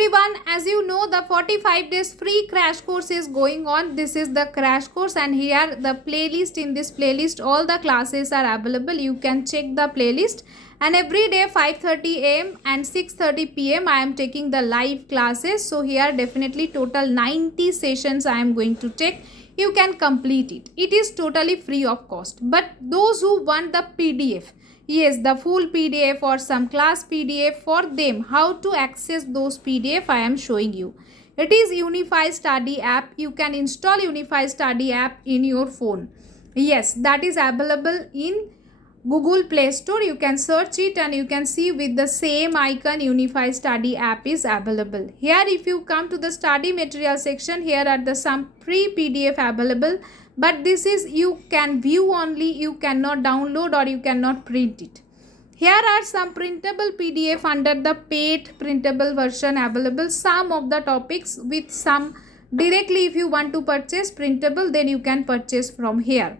everyone, as you know, the 45 days free crash course is going on. This is the crash course, and here the playlist. In this playlist all the classes are available. You can check the playlist, and every day 5:30 am and 6:30 pm I am taking the live classes. So here definitely total 90 sessions I am going to take. You can complete it. It is totally free of cost. But those who want the PDF, yes, the full PDF or some class PDF, for them how to access those PDF I am showing you. It is Unify Study app. You can install Unify Study app in your phone. Yes, that is available in Google Play Store. You can search it and you can see with the same icon Unify Study app is available. Here if you come to the study material section, here are the some free PDF available, but this is you can view only, you cannot download or you cannot print it. Here are some printable PDF under the paid printable version available. Some of the topics with some directly, if you want to purchase printable, then you can purchase from here.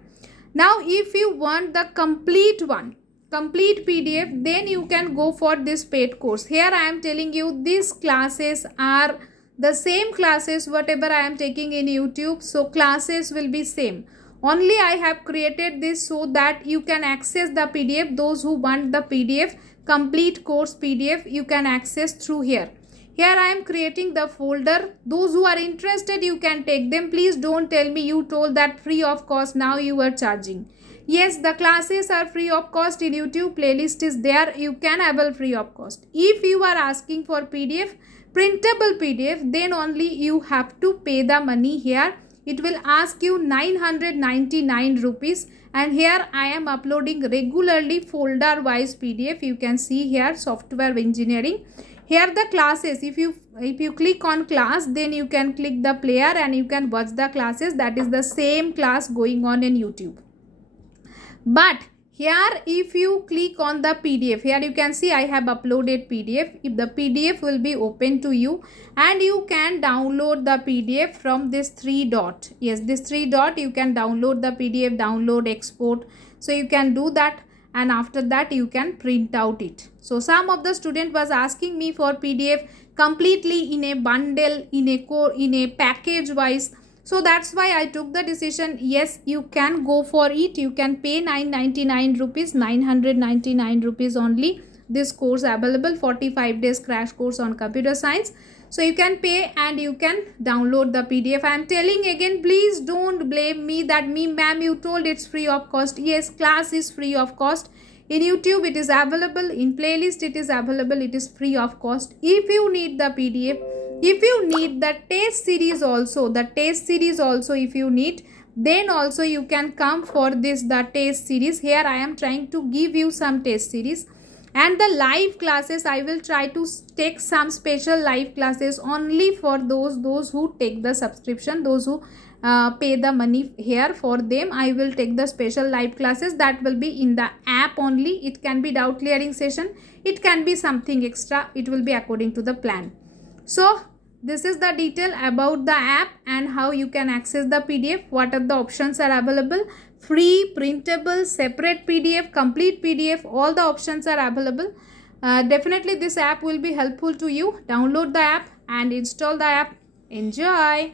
Now if you want the complete one, complete PDF, then you can go for this paid course. Here I am telling you these classes are the same classes whatever I am taking in YouTube. So classes will be same. Only I have created this so that you can access the PDF. Those who want the PDF, complete course PDF, you can access through here. Here I am creating the folder. Those who are interested, you can take them. Please don't tell me you told that free of cost, now you are charging. Yes, the classes are free of cost in YouTube. Playlist is there. You can avail free of cost. If you are asking for PDF, printable PDF, then only you have to pay the money here. It will ask you 999 rupees, and here I am uploading regularly folder wise PDF. You can see here software engineering. Here the classes, if you click on class, then you can click the player and you can watch the classes. That is the same class going on in YouTube. But here if you click on the PDF, here you can see I have uploaded PDF. If the PDF will be open to you, and you can download the PDF from this three dot. Yes, this three dot, you can download the PDF, download, export. So you can do that, and after that you can print out it. So some of the student was asking me for PDF completely in a bundle, in a package wise. So that's why I took the decision. Yes, you can go for it. You can pay 999 rupees, 999 rupees only. This course available, 45 days crash course on computer science. So you can pay and you can download the PDF. I am telling again, please don't blame me that ma'am you told it's free of cost. Yes, class is free of cost. In YouTube it is available, in playlist it is available, it is free of cost. If you need the PDF, if you need the test series also, if you need, then also you can come for this, the test series. Here I am trying to give you some test series. And the live classes, I will try to take some special live classes only for those who take the subscription, those who pay the money. Here for them I will take the special live classes that will be in the app only. It can be doubt clearing session, it can be something extra, it will be according to the plan. So this is the detail about the app and how you can access the PDF. What are the options are available? Free, printable, separate PDF, complete PDF, all the options are available. Definitely this app will be helpful to you. Download the app and install the app. Enjoy.